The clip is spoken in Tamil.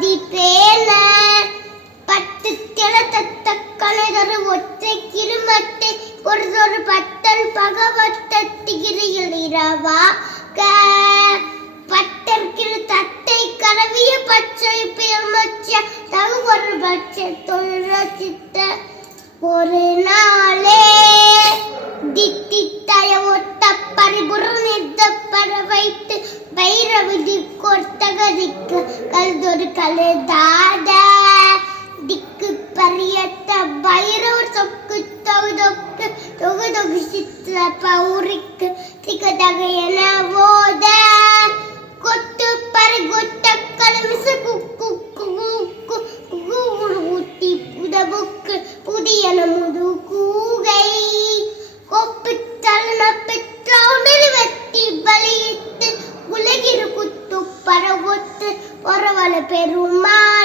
பதி பேல பத்து திளத்த கலைதரு ஒற்றை கிருமத்தை பொறுதொரு பத்தன் பகவத்திகிரி இளிரவா க. பட்டர்கிரு தத்தை கரவிய பச்சை பெருமச்ச தகு ஒரு பட்ச தொழில சித்த. ஒரு நாள் வைத்து பைரவிதி கொர்த்தகதிக்கு கல்தொரு கழுதாத திக்கு பரியத்த பைரவர் சொக்கு தொகுதொக்கு தொகுதொகு சித்த பௌரிக்கு திகதக என போத கொத்து பறி கொத்த கலமிசு குக்கு குக்கு குக்கு ஊட்டி புதபுக்கு புதியன பெருமா